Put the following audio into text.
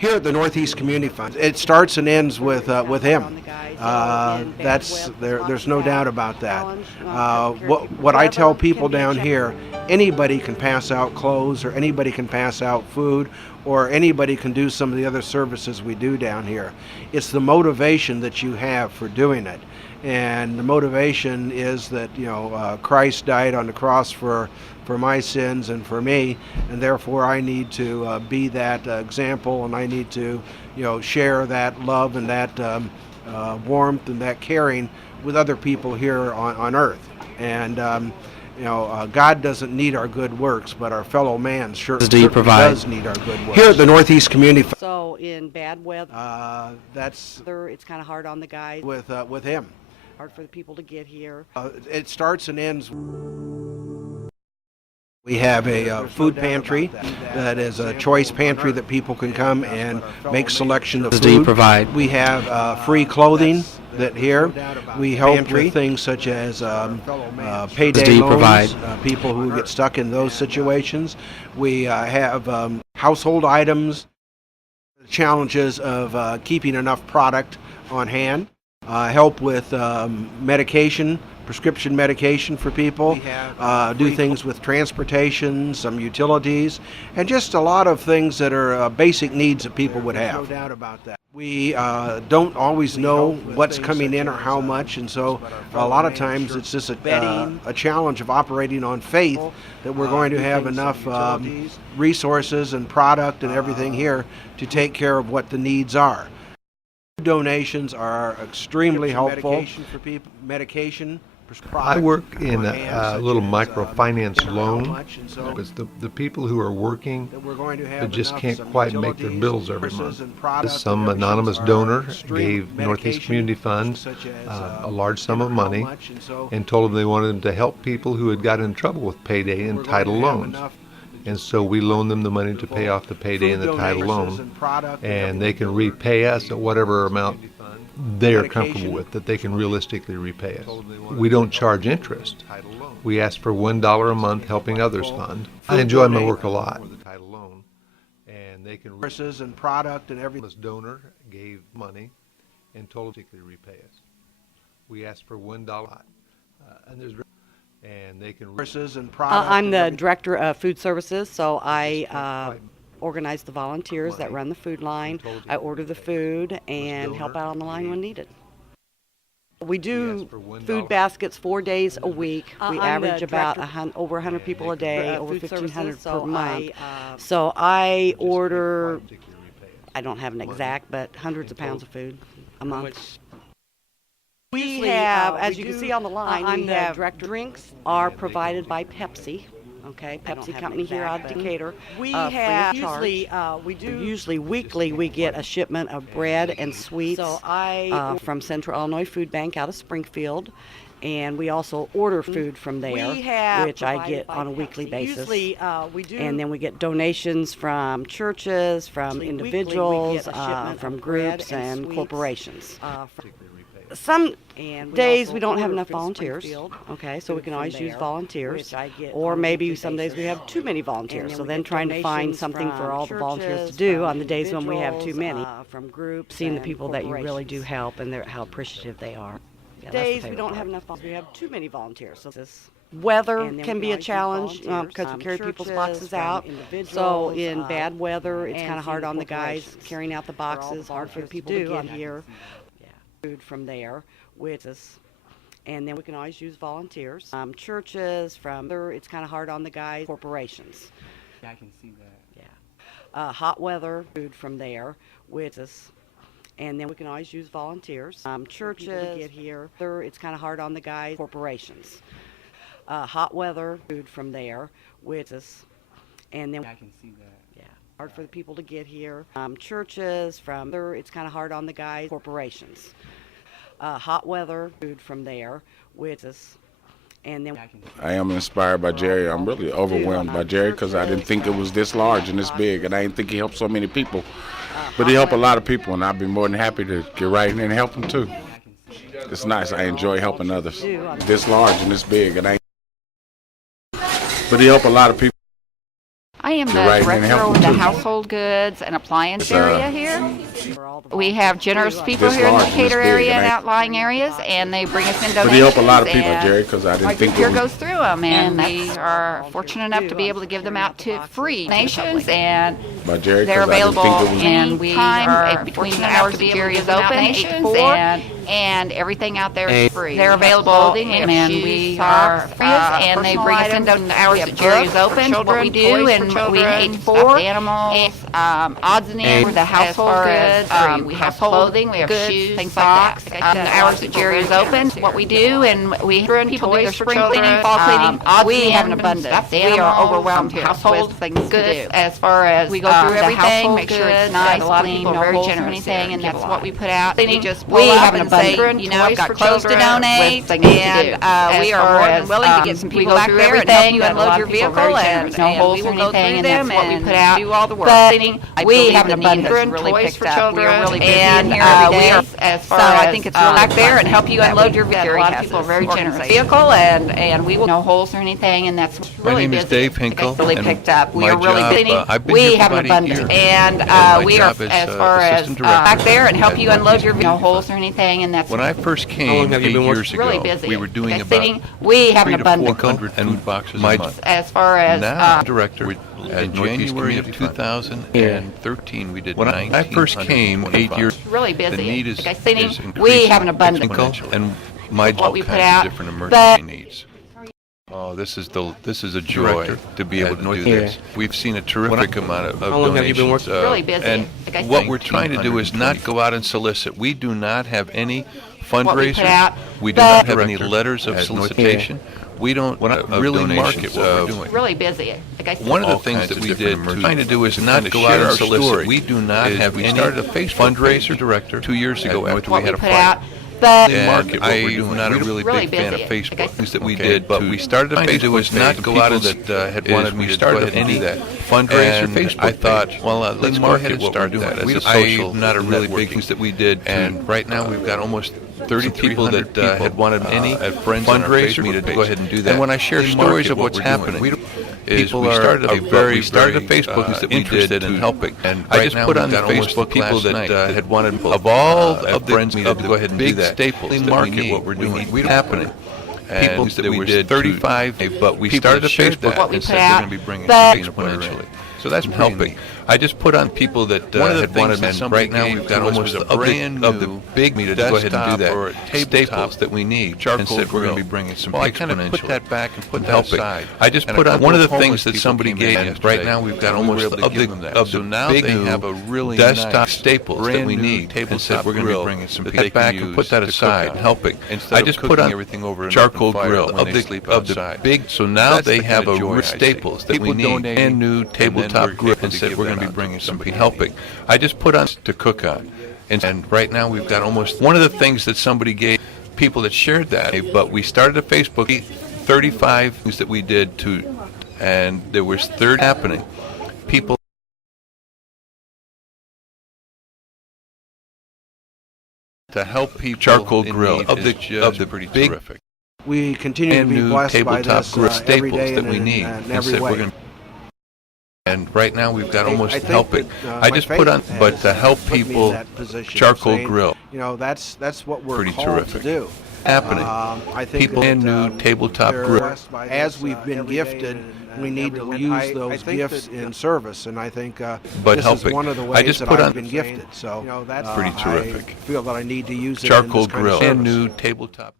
Here at the Northeast Community Fund, it starts and ends with him. There's no doubt about that. What I tell people down here, anybody can pass out clothes, or anybody can pass out food, or anybody can do some of the other services we do down here. It's the motivation that you have for doing it. And the motivation is that Christ died on the cross for my sins and for me, and therefore I need to be that example, and I need to share that love and that warmth and that caring with other people here on earth. And God doesn't need our good works, but our fellow man certainly does need our good works. Here at the Northeast Community Fund. So in bad weather, it's kind of hard on the guys. With him. Hard for the people to get here. It starts and ends. We have a food pantry that is a choice pantry that people can come and make selection of food. Do you provide? We have free clothing that here. We help with things such as payday loans, people who get stuck in those situations. We have household items, challenges of keeping enough product on hand. Help with medication, prescription medication for people, do things with transportation, some utilities, and just a lot of things that are basic needs that people would have. No doubt about that. We don't always know what's coming in or how much, and so a lot of times it's just a challenge of operating on faith that we're going to have enough resources and product and everything here to take care of what the needs are. Donations are extremely helpful. Medication. I work in a little microfinance loan, because the people who are working but just can't quite make their bills every month. Some anonymous donor gave Northeast Community Fund a large sum of money and told them they wanted them to help people who had got in trouble with payday and title loans. And so we loan them the money to pay off the payday and the title loan, and they can repay us at whatever amount they are comfortable with, that they can realistically repay us. We don't charge interest. We ask for $1 a month helping others fund. I enjoy my work a lot. And they can and product and everything. This donor gave money and told them to repay us. We ask for $1, and there's and they can. I'm the director of food services, so I organize the volunteers that run the food line. I order the food and help out on the line when needed. We do food baskets 4 days a week. We average about over 100 people a day, over 1,500 per month. So I order, I don't have an exact, but hundreds of pounds of food a month. We have, as you can see on the line, we have drinks are provided by Pepsi. Okay, Pepsi company here out of Decatur. We have usually weekly we get a shipment of bread and sweets from Central Illinois Food Bank out of Springfield, and we also order food from there, which I get on a weekly basis. And then we get donations from churches, from individuals, from groups and corporations. Some days we don't have enough volunteers, okay, so we can always use volunteers, or maybe some days we have too many volunteers, so then trying to find something for all the volunteers to do on the days when we have too many. From groups, seeing the people that you really do help and how appreciative they are. Days we don't have enough volunteers, we have too many volunteers. So this weather can be a challenge because we carry people's boxes out. So in bad weather, it's kind of hard on the guys carrying out the boxes, hard for the people to get here. Food from there, and then we can always use volunteers. Churches, it's kind of hard on the guys, corporations. Yeah, I can see that. Yeah. Hot weather, food from there, and then we can always use volunteers. Churches to get here, it's kind of hard on the guys, corporations. Hot weather, food from there, and then I can see that. Yeah. Hard for the people to get here. Churches, it's kind of hard on the guys, corporations. Hot weather, food from there, and then I am inspired by Jerry. I'm really overwhelmed by Jerry because I didn't think it was this large and this big, and I didn't think he helped so many people. But he helped a lot of people, and I'd be more than happy to get right in and help them too. It's nice. I enjoy helping others. This large and this big, but he helped a lot of people. I am the You're right, and director help over them the too. household goods and appliance It's, area here. We have generous people This here in the large and this Decatur big, area and and I- outlying areas, and they bring us in donations. But he helped a lot of people, and Jerry, because I our didn't group think here it was. goes through them, and we are fortunate enough to be able to give them out to free donations, and By Jerry, they're 'cause I didn't available think it was. and we are between the hours that Jerry is open, 8 to 4, and everything out there is free. They're available, and we are free, and they bring us in during the hours that Jerry is open. What we do, and we 8 to 4, animals, odds and ends for the household goods. We have clothing, we have shoes, things like that. The hours that Jerry is open, what we do, and we people do their spring cleaning, fall cleaning. We have an abundance. We are overwhelmed here. Household things goods, as far as we go through everything, make sure it's nice, a lot of people are very generous there, and that's what we put out. We just we have an abundance. I've got clothes to donate, and we are more than willing to get some people back there and help you unload your vehicle, and no holes or anything, and that's what we put out. Do all the work. We have an abundance really picked up. We are really busy in here every day. As far as I think it's really back there and help you unload your vehicle. A lot of people are very generous. Vehicle, and we will no holes or anything, and that's My really name is busy. Dave Hinkle, Really and picked up. We my are really job, busy. I've been We here for have an about a abundance, year. and my we are job is, as far as assistant director back there and help at you unload your no Northeast holes or anything, and that's When I first came 8 years ago, really busy. we were doing Okay, about sitting, we have 3 an to abundance. 400 food boxes a month. As far as Now, I'm director in January of 2013, we did when I first came 8 years. Really busy. The need is, Okay, sitting, is we have an increasing abundance. exponentially, and my What we all put kinds out, of different but- emergency needs. Oh, this is a joy to be able to do this. We've seen a terrific amount of How long have you been donations. working? Really busy. And Like I what said, we're trying to do is not go out and solicit. We do not have any fundraisers. out, We do but- not have any letters of solicitation. We don't really market what we're doing. Really busy. Like I said, One of the All things kinds that of we different did emergencies. trying to do is not to go out share and our solicit. story We do not have we any started a Facebook fundraiser director 2 years ago after what we had a put fire. out, but And market what we're doing. I'm not a really Really big fan of busy. Facebook. Like I Things that we Okay, did, but we started a trying to Facebook do is not page. go out and People that had is wanted we me to started go ahead and any do that fundraiser and Facebook I thought, page. well, let's go ahead and start doing that as We- a social. I'm not a really big things that we did, and right now we've got almost 30 people that had wanted any friends on our fundraiser me to Facebook go ahead and do that. And when I share They stories market of what what's we're happening, doing. is People we are started a we started a very, Facebook that we interested did in to helping. and I right just now put we've on the got almost Facebook people last that night had wanted of all of the friends me to go ahead and do big that. staples They that we market need. what we're We doing. need- We're happening. People And that there we was did 35, but we started a Facebook What we and put said we're out, going to be bringing but- some exponentially. So that's Pretty helping. neat. I just put on people that One of the had things wanted, that and somebody right now gave we've got to us almost was a of brand the new big me to go ahead and do desktop or that. tabletop Staples that we need. charcoal and said we're going to grill. be bringing some Well, I kind of exponentially. put that back and put that helping. aside. I just And put a on couple one of the homeless things that people somebody came in gave. And yesterday, right now we've got and we were almost able to of give the them that. of So the now big they new have a really desktop nice staples that brand we new need. And said tabletop we're going to be grill bringing some that people they can back and use put that to cook aside, on. helping. Instead I of just put cooking on everything over an charcoal open fire grill when of they the sleep of the outside. big. So now That's they the have kind of a joy I see. staples that we People need donating, and new and then tabletop we're grill. able And to said give we're that going to be out to bringing some somebody. helping. I just put on to cook on. And right now we've got almost one of the things that somebody gave people that shared that, but we started a Facebook 35 things that we did to, and there was 30 happening. People to help people charcoal grill of the pretty big terrific. We continue to and be new blessed by tabletop this grill every staples day that and we in, need. in And every said way. we're going. And right now we've got almost I think helping. that, I my just faith put on, but has to help put me in people that position of charcoal saying, grill You know, that's what we're Pretty called terrific. to do. happening. I think People that, and new tabletop they're grill. blessed by as this, we've been every day gifted, and, we need to every use week. I those think gifts that- in service, and I think But this helping. is one of the I ways just that put I've on- been gifted. So You know, that's Pretty terrific. I feel that I need to use it in Charcoal this kind of grill and service. new tabletop.